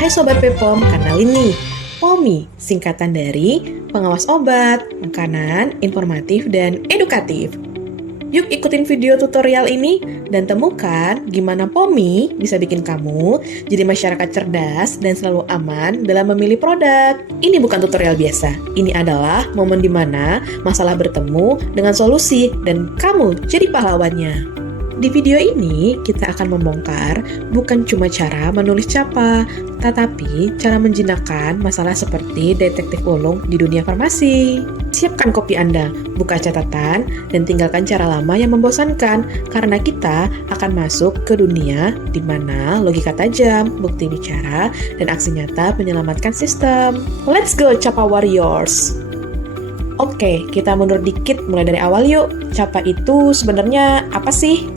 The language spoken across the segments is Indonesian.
Hai Sobat Bepom, kenalin nih, POMI, singkatan dari Pengawas Obat, Makanan, Informatif, dan Edukatif. Yuk ikutin video tutorial ini dan temukan gimana POMI bisa bikin kamu jadi masyarakat cerdas dan selalu aman dalam memilih produk. Ini bukan tutorial biasa, ini adalah momen di mana masalah bertemu dengan solusi dan kamu jadi pahlawannya. Di video ini, kita akan membongkar bukan cuma cara menulis capa, tetapi cara menjinakkan masalah seperti detektif ulung di dunia farmasi. Siapkan kopi Anda, buka catatan, dan tinggalkan cara lama yang membosankan, karena kita akan masuk ke dunia di mana logika tajam, bukti bicara, dan aksi nyata menyelamatkan sistem. Let's go, Capa Warriors! Oke, kita mundur dikit mulai dari awal yuk. Capa itu sebenarnya apa sih?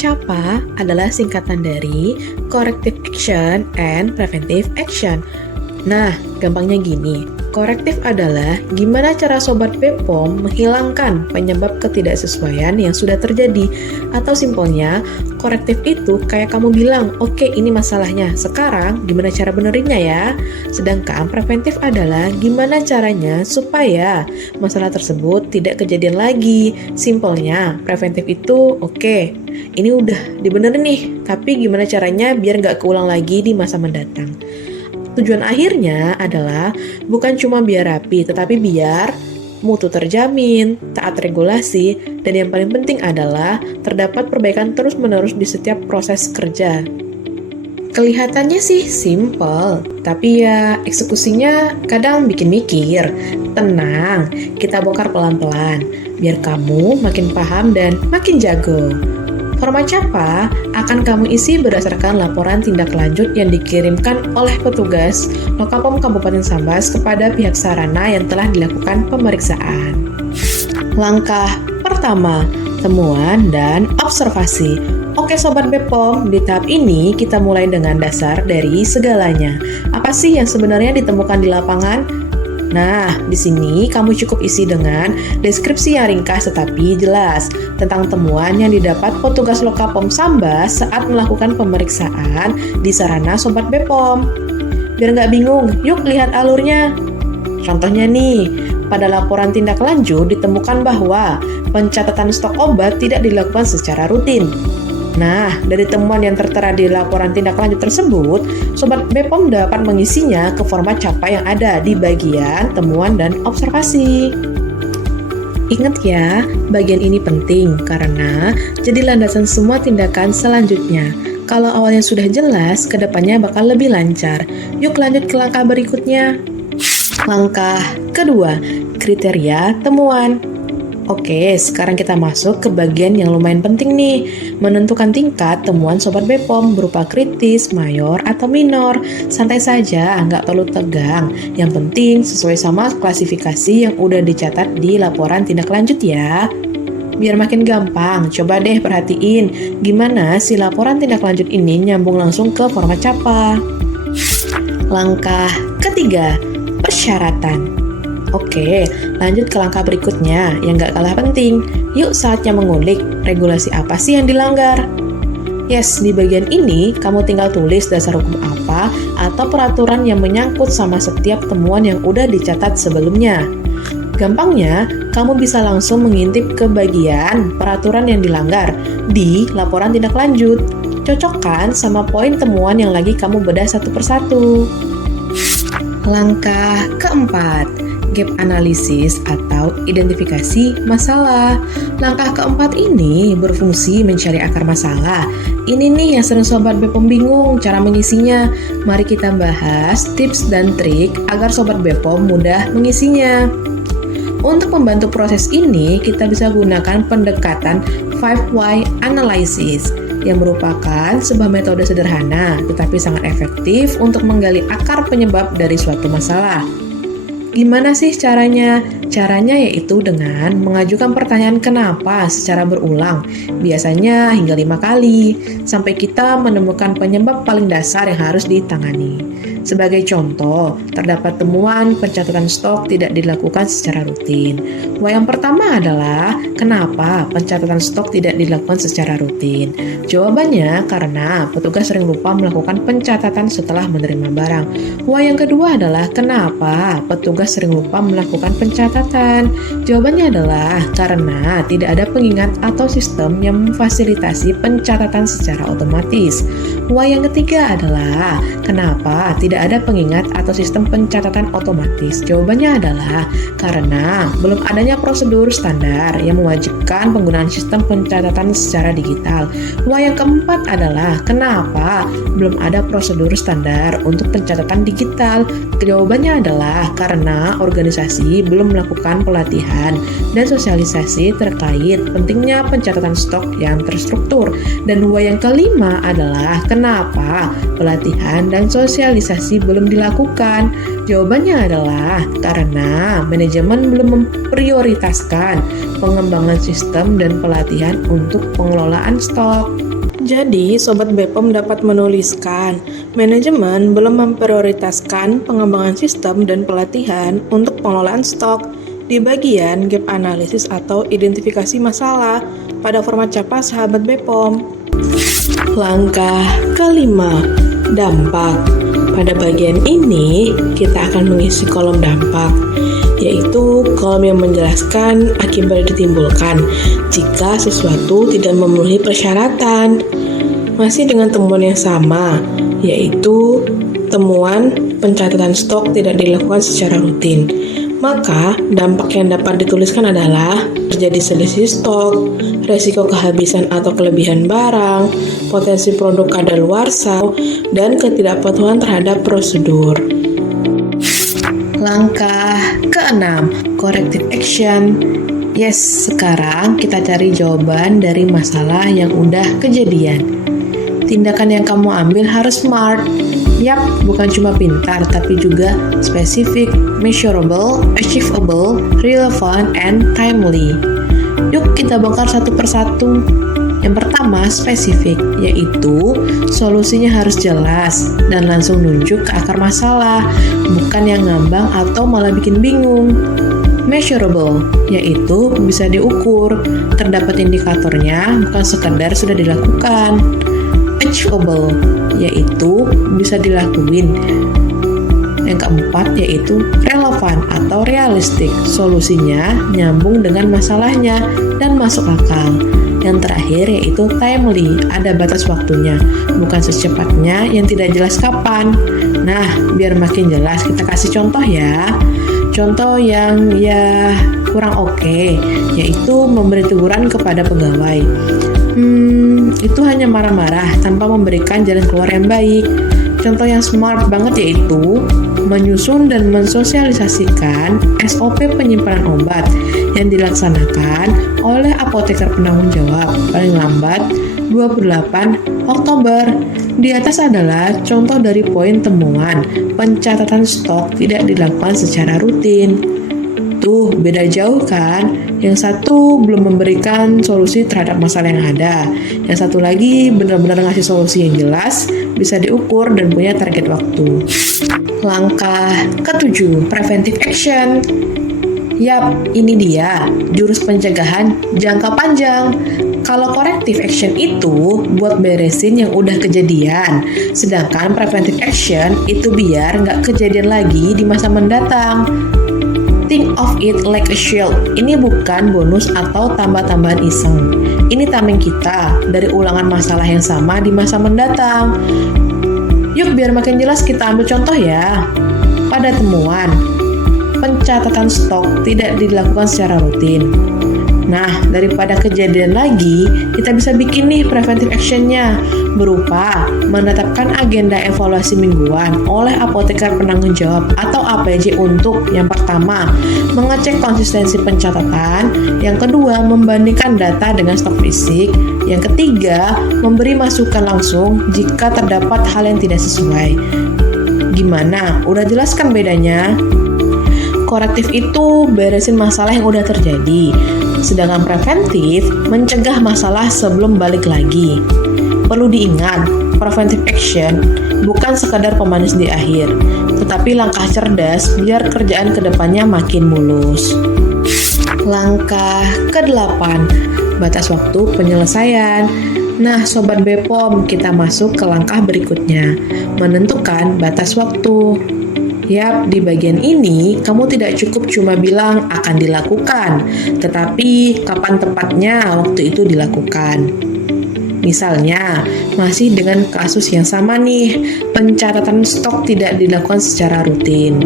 CAPA adalah singkatan dari Corrective Action and Preventive Action. Nah, gampangnya gini, korektif adalah gimana cara Sobat Bepom menghilangkan penyebab ketidaksesuaian yang sudah terjadi. Atau simpelnya, korektif itu kayak kamu bilang, oke ini masalahnya, sekarang gimana cara benerinnya ya? Sedangkan preventif adalah gimana caranya supaya masalah tersebut tidak kejadian lagi. Simpelnya, preventif itu oke, ini udah dibenerin nih, tapi gimana caranya biar nggak keulang lagi di masa mendatang. Tujuan akhirnya adalah bukan cuma biar rapi, tetapi biar mutu terjamin, taat regulasi, dan yang paling penting adalah terdapat perbaikan terus-menerus di setiap proses kerja. Kelihatannya sih simple, tapi ya eksekusinya kadang bikin mikir. Tenang, kita bongkar pelan-pelan, biar kamu makin paham dan makin jago. Format CAPA akan kamu isi berdasarkan laporan tindak lanjut yang dikirimkan oleh petugas Lokapom Kabupaten Sambas kepada pihak sarana yang telah dilakukan pemeriksaan. Langkah pertama, temuan dan observasi. Oke Sobat Bepom, di tahap ini kita mulai dengan dasar dari segalanya. Apa sih yang sebenarnya ditemukan di lapangan? Nah, di sini kamu cukup isi dengan deskripsi yang ringkas tetapi jelas tentang temuan yang didapat petugas Lokapom Sambas saat melakukan pemeriksaan di sarana Sobat Bepom. Biar nggak bingung, yuk lihat alurnya. Contohnya nih, pada laporan tindak lanjut ditemukan bahwa pencatatan stok obat tidak dilakukan secara rutin. Nah, dari temuan yang tertera di laporan tindak lanjut tersebut, Sobat Bepom dapat mengisinya ke format CAPA yang ada di bagian temuan dan observasi. Ingat ya, bagian ini penting karena jadi landasan semua tindakan selanjutnya. Kalau awalnya sudah jelas, kedepannya bakal lebih lancar. Yuk lanjut ke langkah berikutnya. Langkah kedua, kriteria temuan. Oke, sekarang kita masuk ke bagian yang lumayan penting nih, menentukan tingkat temuan Sobat Bepom berupa kritis, mayor, atau minor. Santai saja, nggak perlu tegang. Yang penting sesuai sama klasifikasi yang udah dicatat di laporan tindak lanjut ya. Biar makin gampang, coba deh perhatiin gimana si laporan tindak lanjut ini nyambung langsung ke format CAPA. Langkah ketiga, persyaratan. Oke, lanjut ke langkah berikutnya yang gak kalah penting. Yuk saatnya mengulik, regulasi apa sih yang dilanggar? Yes, di bagian ini kamu tinggal tulis dasar hukum apa atau peraturan yang menyangkut sama setiap temuan yang udah dicatat sebelumnya. Gampangnya, kamu bisa langsung mengintip ke bagian peraturan yang dilanggar di laporan tindak lanjut. Cocokkan sama poin temuan yang lagi kamu bedah satu persatu. Langkah keempat, gap analisis atau identifikasi masalah. Langkah keempat ini berfungsi mencari akar masalah. Ini nih yang sering Sobat Bepom bingung cara mengisinya. Mari kita bahas tips dan trik agar Sobat Bepom mudah mengisinya. Untuk membantu proses ini, kita bisa gunakan pendekatan 5 Why Analysis yang merupakan sebuah metode sederhana tetapi sangat efektif untuk menggali akar penyebab dari suatu masalah. Gimana sih caranya? Caranya yaitu dengan mengajukan pertanyaan kenapa secara berulang, biasanya hingga 5 kali, sampai kita menemukan penyebab paling dasar yang harus ditangani. Sebagai contoh, terdapat temuan pencatatan stok tidak dilakukan secara rutin. Yang pertama adalah, kenapa pencatatan stok tidak dilakukan secara rutin? Jawabannya karena petugas sering lupa melakukan pencatatan setelah menerima barang. Yang kedua adalah, kenapa petugas sering lupa melakukan pencatatan? Jawabannya adalah karena tidak ada pengingat atau sistem yang memfasilitasi pencatatan secara otomatis. Yang ketiga adalah, kenapa tidak ada pengingat atau sistem pencatatan otomatis? Jawabannya adalah karena belum adanya prosedur standar yang mewajibkan penggunaan sistem pencatatan secara digital. Yang keempat adalah, kenapa belum ada prosedur standar untuk pencatatan digital? Jawabannya adalah karena organisasi belum melakukan pelatihan dan sosialisasi terkait pentingnya pencatatan stok yang terstruktur. Dan yang kelima adalah, kenapa pelatihan dan sosialisasi belum dilakukan? Jawabannya adalah karena manajemen belum memprioritaskan pengembangan sistem dan pelatihan untuk pengelolaan stok. Jadi, Sobat BPOM dapat menuliskan, manajemen belum memprioritaskan pengembangan sistem dan pelatihan untuk pengelolaan stok di bagian gap analisis atau identifikasi masalah pada format CAPA sahabat BPOM. Langkah kelima, dampak. Pada bagian ini, kita akan mengisi kolom dampak, yaitu kolom yang menjelaskan akibat yang ditimbulkan jika sesuatu tidak memenuhi persyaratan. Masih dengan temuan yang sama, yaitu temuan pencatatan stok tidak dilakukan secara rutin. Maka, dampak yang dapat dituliskan adalah terjadi selisih stok, resiko kehabisan atau kelebihan barang, potensi produk kadaluarsa, dan ketidakpatuhan terhadap prosedur. Langkah keenam, corrective action. Yes, sekarang kita cari jawaban dari masalah yang udah kejadian. Tindakan yang kamu ambil harus smart. Yap, bukan cuma pintar, tapi juga spesifik, measurable, achievable, relevant, and timely. Yuk kita bongkar satu persatu. Yang pertama, spesifik, yaitu solusinya harus jelas dan langsung nunjuk ke akar masalah, bukan yang ngambang atau malah bikin bingung. Measurable, yaitu bisa diukur, terdapat indikatornya, bukan sekedar sudah dilakukan. Achievable, yaitu bisa dilakuin. Yang keempat yaitu relevan atau realistik, solusinya nyambung dengan masalahnya dan masuk akal. Yang terakhir yaitu timely, ada batas waktunya, bukan secepatnya yang tidak jelas kapan. Nah, biar makin jelas kita kasih contoh ya. Contoh yang kurang oke, yaitu memberi teguran kepada pegawai. Itu hanya marah-marah tanpa memberikan jalan keluar yang baik. Contoh yang smart banget yaitu menyusun dan mensosialisasikan SOP penyimpanan obat yang dilaksanakan oleh apoteker penanggung jawab paling lambat 28 Oktober. Di atas adalah contoh dari poin temuan pencatatan stok tidak dilakukan secara rutin. Tuh, beda jauh kan? Yang satu belum memberikan solusi terhadap masalah yang ada. Yang satu lagi benar-benar ngasih solusi yang jelas, bisa diukur dan punya target waktu. Langkah ketujuh, preventive action. Yap, ini dia, jurus pencegahan jangka panjang. Kalau corrective action itu buat beresin yang udah kejadian, sedangkan preventive action itu biar nggak kejadian lagi di masa mendatang. Think of it like a shield. Ini bukan bonus atau tambah-tambahan iseng. Ini tameng kita dari ulangan masalah yang sama di masa mendatang. Yuk biar makin jelas kita ambil contoh ya. Pada temuan, pencatatan stok tidak dilakukan secara rutin. Nah, daripada kejadian lagi, kita bisa bikin nih preventive action-nya berupa menetapkan agenda evaluasi mingguan oleh apoteker penanggung jawab atau APJ untuk yang pertama, mengecek konsistensi pencatatan, yang kedua, membandingkan data dengan stok fisik, yang ketiga, memberi masukan langsung jika terdapat hal yang tidak sesuai. Gimana? Udah jelas kan bedanya? Korektif itu beresin masalah yang udah terjadi, sedangkan preventif mencegah masalah sebelum balik lagi. Perlu diingat, preventive action bukan sekadar pemanis di akhir, tetapi langkah cerdas biar kerjaan kedepannya makin mulus. Langkah ke-8, batas waktu penyelesaian. Nah, Sobat Bepom, kita masuk ke langkah berikutnya, menentukan batas waktu. Yap, di bagian ini kamu tidak cukup cuma bilang akan dilakukan, tetapi kapan tepatnya waktu itu dilakukan. Misalnya, masih dengan kasus yang sama nih, pencatatan stok tidak dilakukan secara rutin.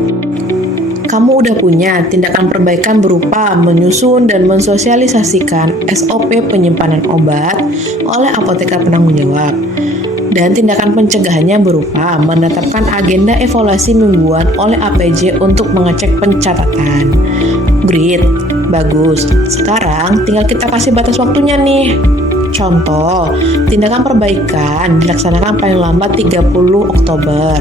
Kamu udah punya tindakan perbaikan berupa menyusun dan mensosialisasikan SOP penyimpanan obat oleh apoteker penanggung jawab. Dan tindakan pencegahannya berupa menetapkan agenda evaluasi mingguan oleh APJ untuk mengecek pencatatan. Great, bagus. Sekarang tinggal kita kasih batas waktunya nih. Contoh, tindakan perbaikan dilaksanakan paling lambat 30 Oktober.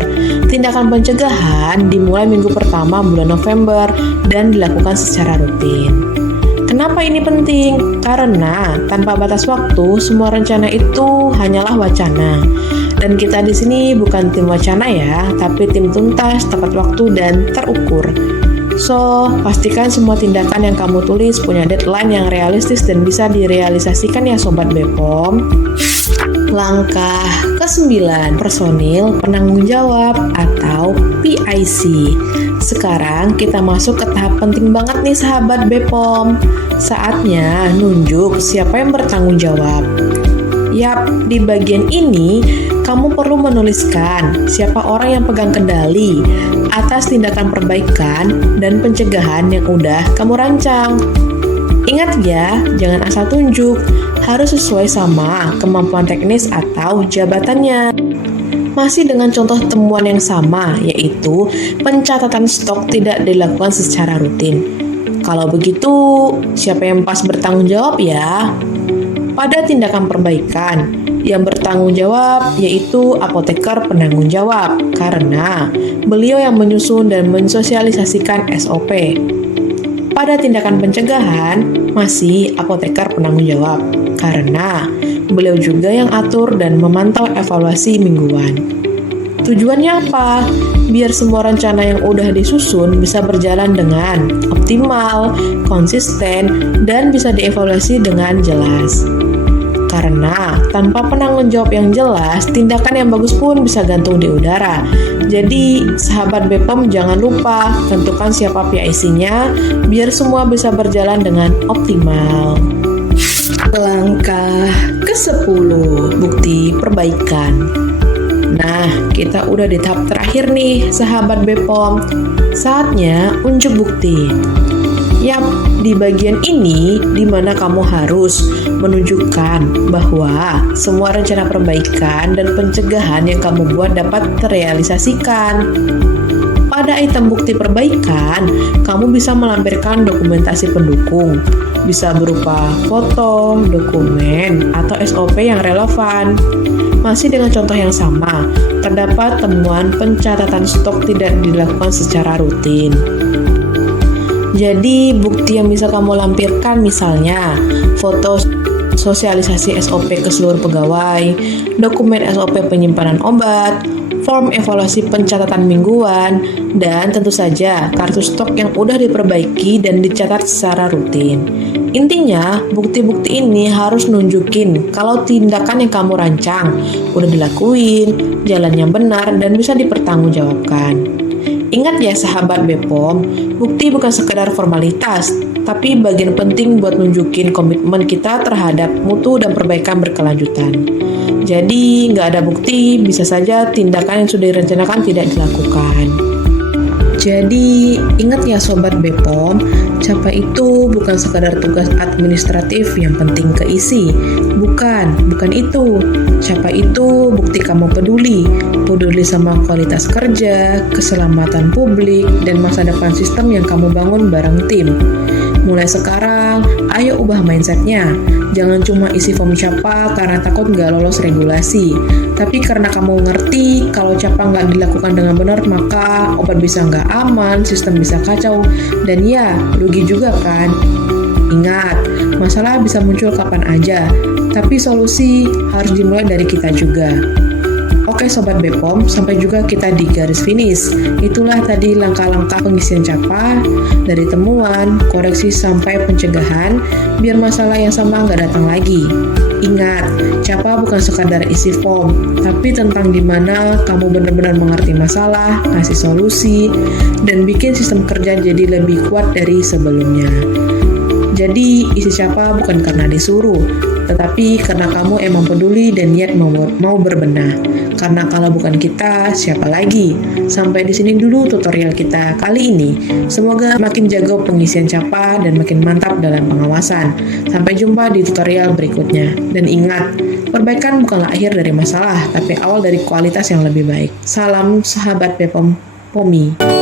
Tindakan pencegahan dimulai minggu pertama bulan November dan dilakukan secara rutin. Kenapa ini penting? Karena tanpa batas waktu, semua rencana itu hanyalah wacana. Dan kita di sini bukan tim wacana ya, tapi tim tuntas, tepat waktu, dan terukur. So, pastikan semua tindakan yang kamu tulis punya deadline yang realistis dan bisa direalisasikan ya Sobat Bepom. Langkah ke-9, personil penanggung jawab atau PIC. Sekarang kita masuk ke tahap penting banget nih sahabat Bepom. Saatnya nunjuk siapa yang bertanggung jawab. Yap, di bagian ini kamu perlu menuliskan siapa orang yang pegang kendali atas tindakan perbaikan dan pencegahan yang udah kamu rancang. Ingat ya, jangan asal tunjuk, harus sesuai sama kemampuan teknis atau jabatannya. Masih dengan contoh temuan yang sama, yaitu pencatatan stok tidak dilakukan secara rutin. Kalau begitu, siapa yang pas bertanggung jawab ya? Pada tindakan perbaikan, yang bertanggung jawab yaitu apoteker penanggung jawab, karena beliau yang menyusun dan mensosialisasikan SOP. Pada tindakan pencegahan, masih apoteker penanggung jawab, karena beliau juga yang atur dan memantau evaluasi mingguan. Tujuannya apa? Biar semua rencana yang udah disusun bisa berjalan dengan optimal, konsisten, dan bisa dievaluasi dengan jelas. Karena tanpa penanggung jawab yang jelas, tindakan yang bagus pun bisa gantung di udara. Jadi, sahabat Bepom jangan lupa tentukan siapa PIC-nya biar semua bisa berjalan dengan optimal. Langkah ke-10, bukti perbaikan. Nah, kita udah di tahap terakhir nih, sahabat Bepom. Saatnya unjuk bukti. Yap, di bagian ini di mana kamu harus menunjukkan bahwa semua rencana perbaikan dan pencegahan yang kamu buat dapat terrealisasikan. Pada item bukti perbaikan, kamu bisa melampirkan dokumentasi pendukung, bisa berupa foto, dokumen, atau SOP yang relevan. Masih dengan contoh yang sama, terdapat temuan pencatatan stok tidak dilakukan secara rutin. Jadi, bukti yang bisa kamu lampirkan misalnya foto sosialisasi SOP ke seluruh pegawai, dokumen SOP penyimpanan obat, form evaluasi pencatatan mingguan, dan tentu saja kartu stok yang udah diperbaiki dan dicatat secara rutin. Intinya, bukti-bukti ini harus nunjukin kalau tindakan yang kamu rancang udah dilakuin, jalannya benar, dan bisa dipertanggungjawabkan. Ingat ya sahabat Bepom, bukti bukan sekedar formalitas, tapi bagian penting buat nunjukin komitmen kita terhadap mutu dan perbaikan berkelanjutan. Jadi, nggak ada bukti, bisa saja tindakan yang sudah direncanakan tidak dilakukan. Jadi, ingat ya Sobat Bepom, CAPA itu bukan sekadar tugas administratif yang penting keisi. Bukan itu. CAPA itu bukti kamu peduli sama kualitas kerja, keselamatan publik, dan masa depan sistem yang kamu bangun bareng tim. Mulai sekarang, ayo ubah mindsetnya. Jangan cuma isi form CAPA karena takut nggak lolos regulasi. Tapi karena kamu ngerti kalau CAPA nggak dilakukan dengan benar, maka obat bisa nggak aman, sistem bisa kacau, dan ya, rugi juga kan? Ingat, masalah bisa muncul kapan aja, tapi solusi harus dimulai dari kita juga. Oke Sobat Bepom, sampai juga kita di garis finish. Itulah tadi langkah-langkah pengisian CAPA, dari temuan, koreksi sampai pencegahan, biar masalah yang sama nggak datang lagi. Ingat, CAPA bukan sekadar isi form, tapi tentang gimana kamu benar-benar mengerti masalah, ngasih solusi, dan bikin sistem kerja jadi lebih kuat dari sebelumnya. Jadi, isi CAPA bukan karena disuruh, tetapi karena kamu emang peduli dan niat mau berbenah. Karena kalau bukan kita, siapa lagi? Sampai di sini dulu tutorial kita kali ini. Semoga makin jago pengisian CAPA dan makin mantap dalam pengawasan. Sampai jumpa di tutorial berikutnya. Dan ingat, perbaikan bukanlah akhir dari masalah, tapi awal dari kualitas yang lebih baik. Salam sahabat Bepom, POMI.